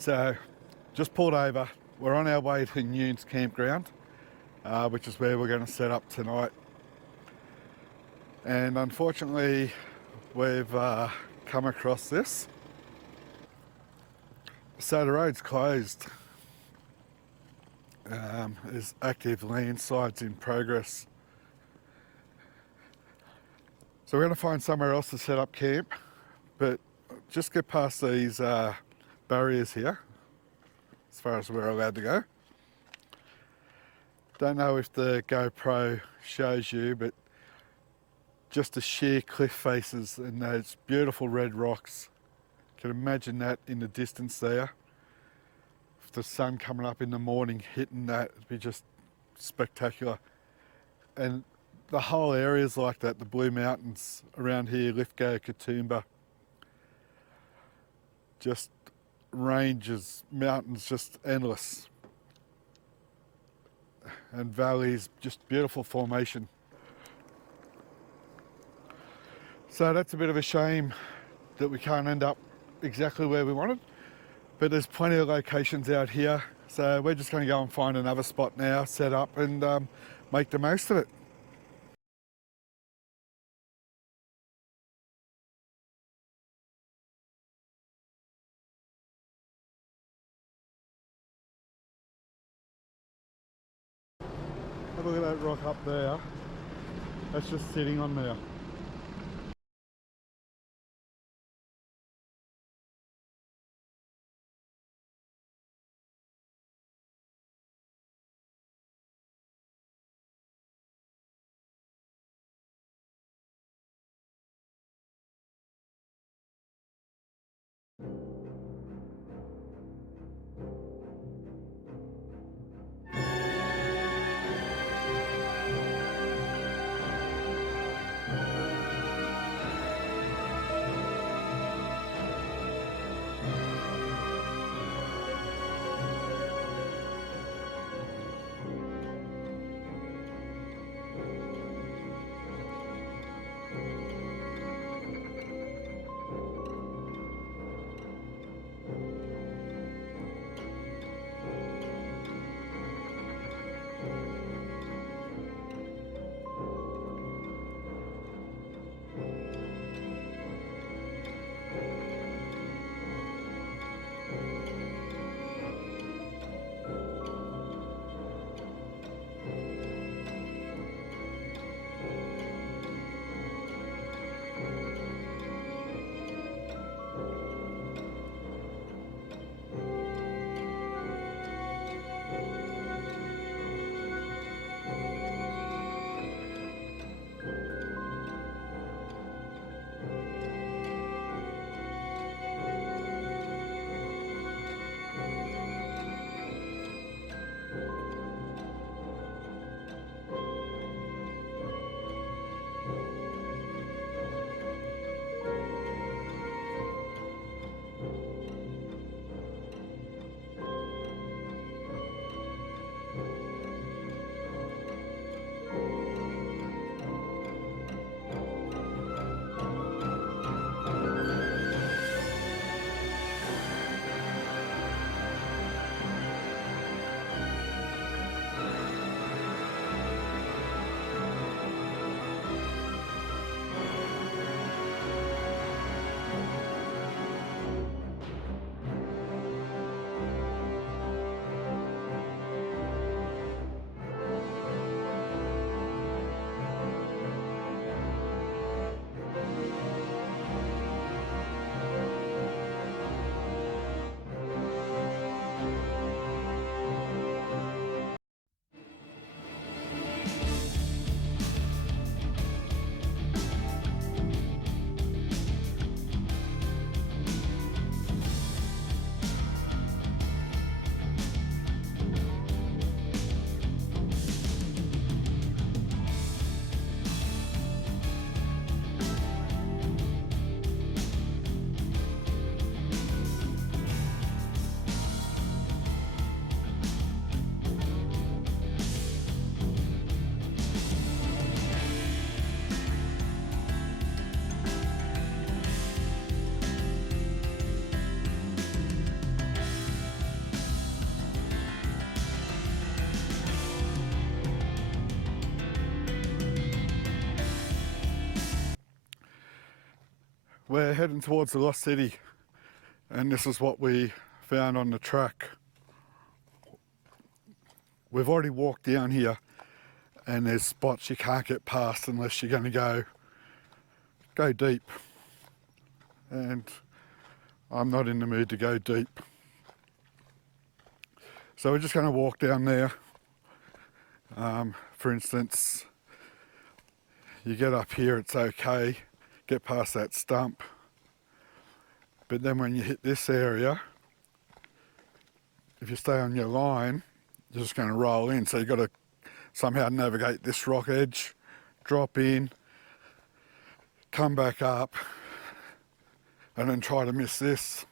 So just pulled over. We're on our way to Nunes campground, which is where we're going to set up tonight. And unfortunately, we've come across this. So the road's closed. There's active landslides in progress. So we're going to find somewhere else to set up camp, but just get past these barriers here, as far as we're allowed to go. Don't know if the GoPro shows you, but just the sheer cliff faces and those beautiful red rocks. You can imagine that in the distance there. If the sun coming up in the morning hitting that, it'd be just spectacular. And the whole area's like that, the Blue Mountains around here, Lithgow, Katoomba. Just ranges, mountains, just endless. And valleys, just beautiful formation. So that's a bit of a shame that we can't end up exactly where we wanted, but there's plenty of locations out here. So we're just going to go and find another spot now, set up and make the most of it. Have a look at that rock up there. That's just sitting on there. We're heading towards the Lost City, and this is what we found on the track. We've already walked down here, and there's spots you can't get past unless you're going to go deep, and I'm not in the mood to go deep. So we're just going to walk down there. For instance, you get up here, it's okay, get past that stump, but then when you hit this area, if you stay on your line, you're just going to roll in. So you've got to somehow navigate this rock edge, drop in, come back up, and then try to miss this.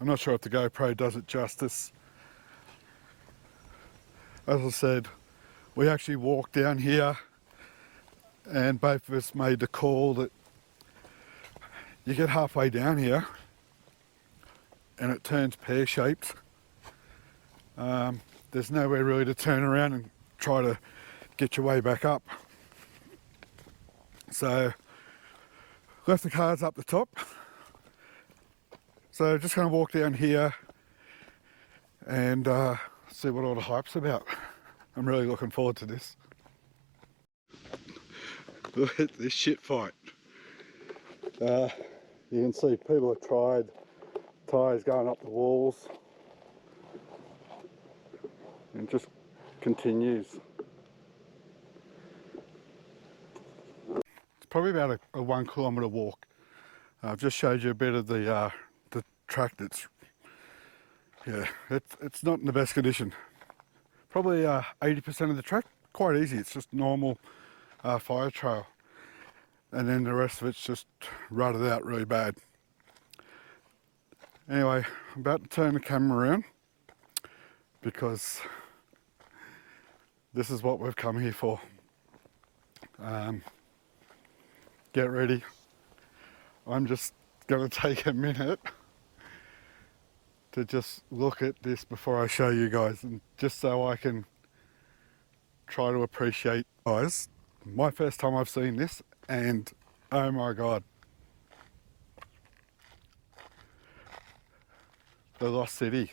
I'm not sure if the GoPro does it justice. As I said, we actually walked down here, and both of us made the call that you get halfway down here and it turns pear-shaped. There's nowhere really to turn around and try to get your way back up. So left the cars up the top. So just going to walk down here and see what all the hype's about. I'm really looking forward to this. Look at this shit fight. You can see people have tried tyres going up the walls, and just continues. It's probably about a 1 kilometre walk. I've just showed you a bit of the track that's, it's not in the best condition. Probably 80% of the track, quite easy. It's just normal fire trail. And then the rest of it's just rutted out really bad. Anyway, I'm about to turn the camera around because this is what we've come here for. Get ready. I'm just going to take a minute to just look at this before I show you guys, and just so I can try to appreciate. Guys, my first time I've seen this, and oh my god, the Lost City.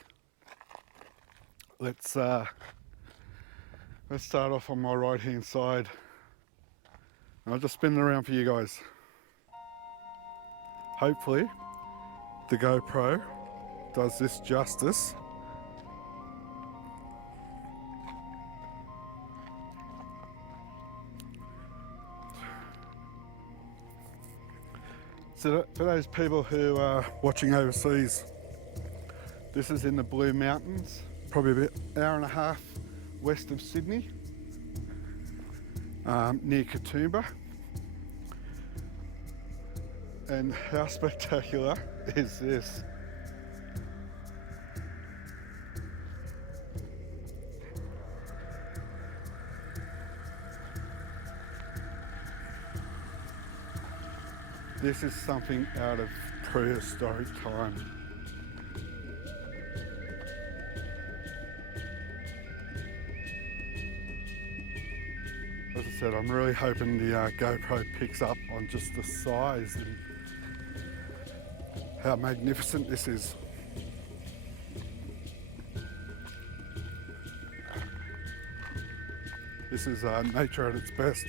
Let's start off on my right hand side. I'll just spin it around for you guys. Hopefully the GoPro does this justice. So for those people who are watching overseas, this is in the Blue Mountains, probably about an hour and a half west of Sydney, near Katoomba. And how spectacular is this? This is something out of prehistoric time. As I said, I'm really hoping the GoPro picks up on just the size and how magnificent this is. This is nature at its best.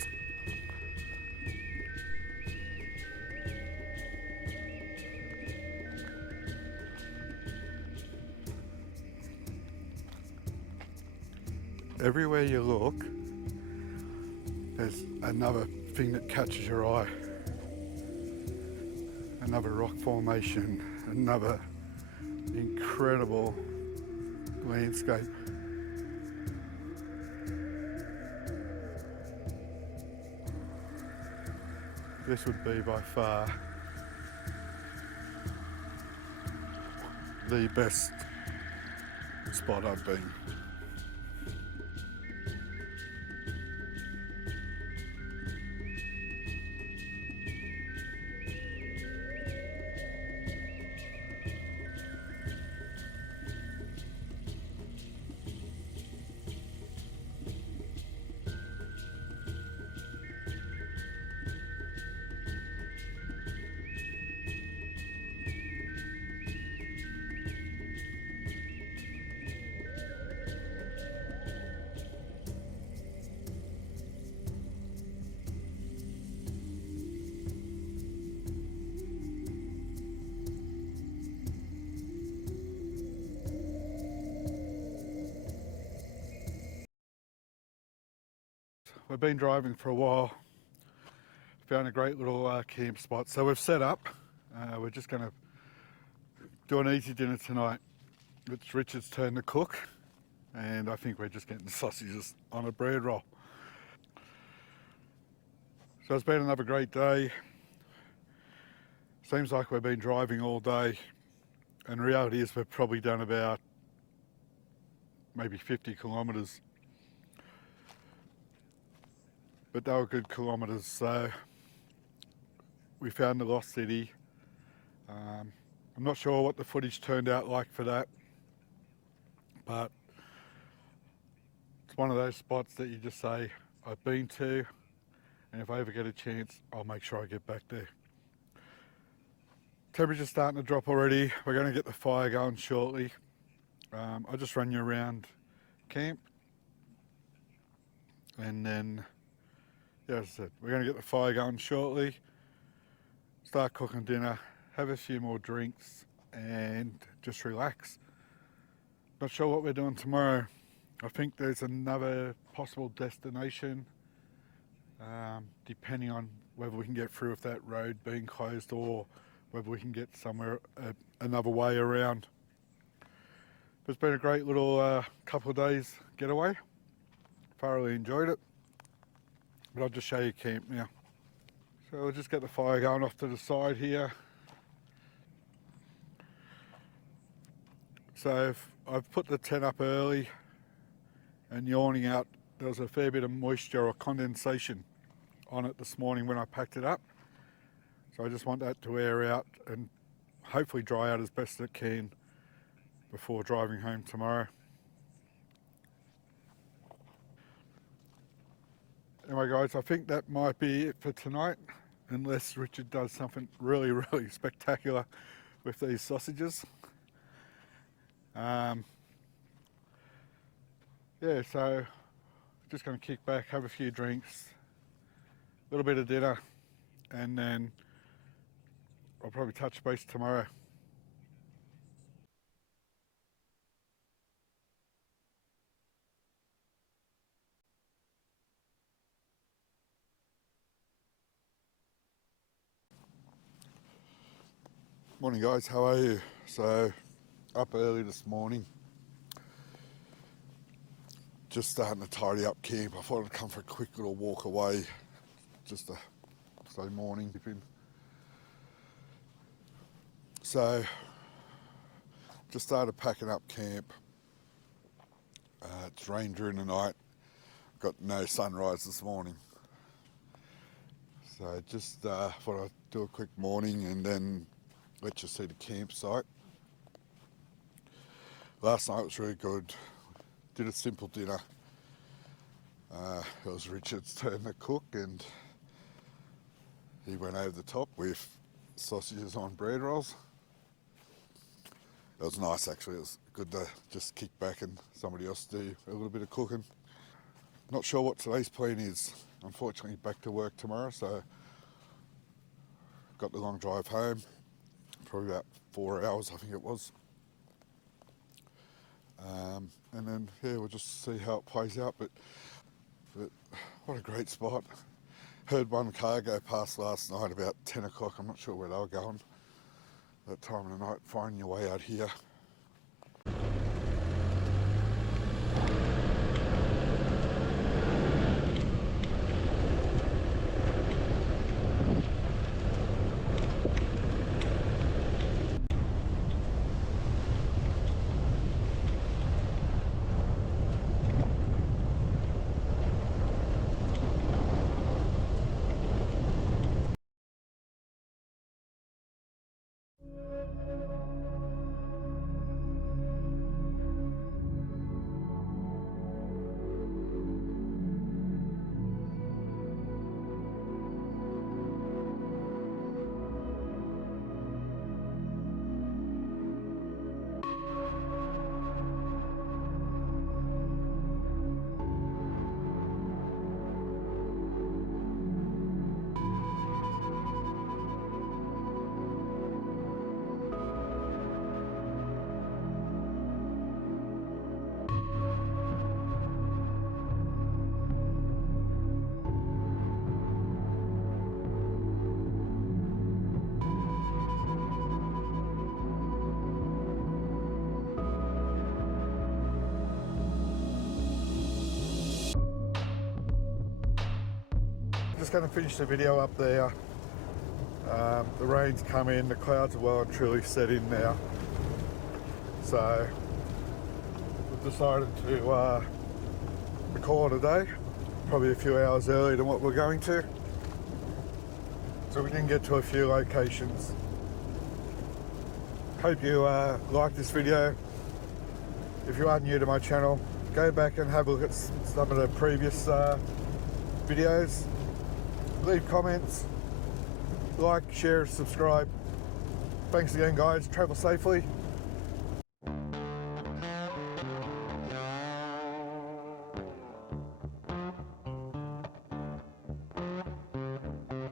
Everywhere you look, there's another thing that catches your eye. Another rock formation, another incredible landscape. This would be by far the best spot I've been. we've been driving for a while. Found a great little camp spot. So we've set up. We're just going to do an easy dinner tonight. It's Richard's turn to cook, and I think we're just getting sausages on a bread roll. So it's been another great day. Seems like we've been driving all day, and the reality is we've probably done about maybe 50 kilometres. But they were good kilometres. So we found the lost city. I'm not sure what the footage turned out like for that, but it's one of those spots that you just say, I've been to, and if I ever get a chance, I'll make sure I get back there. Temperature's starting to drop already. We're going to get the fire going shortly. I'll just run you around camp, and then, yeah, as I said, we're going to get the fire going shortly, start cooking dinner, have a few more drinks, and just relax. Not sure what we're doing tomorrow. I think there's another possible destination, depending on whether we can get through with that road being closed or whether we can get somewhere another way around. It's been a great little couple of days getaway. Thoroughly enjoyed it. But I'll just show you camp now. So we'll just get the fire going off to the side here. So I've put the tent up early, and the awning out, there was a fair bit of moisture or condensation on it this morning when I packed it up. So I just want that to air out and hopefully dry out as best it can before driving home tomorrow. Anyway guys, I think that might be it for tonight, unless Richard does something really, really spectacular with these sausages. Yeah, so just going to kick back, have a few drinks, a little bit of dinner, and then I'll probably touch base tomorrow. Morning guys, how are you? So up early this morning, just starting to tidy up camp. I thought I'd come for a quick little walk away, just to say morning. So just started packing up camp. It's rained during the night, got no sunrise this morning. So just thought I'd do a quick morning and then let you see the campsite. Last night was really good. Did a simple dinner. It was Richard's turn to cook, and he went over the top with sausages on bread rolls. It was nice actually. It was good to just kick back and somebody else do a little bit of cooking. Not sure what today's plan is. Unfortunately back to work tomorrow, so got the long drive home. Probably about 4 hours I think it was. And then yeah, we'll just see how it plays out, but what a great spot. Heard one car go past last night about 10 o'clock. I'm not sure where they were going that time of the night, finding your way out here. just going to finish the video up there. The rain's come in, the clouds are well and truly set in now. So we've decided to call it a day, probably a few hours earlier than what we're going to. So we can get to a few locations. Hope you like this video. If you are new to my channel, go back and have a look at some of the previous videos. Leave comments, like, share, subscribe. Thanks again guys, travel safely.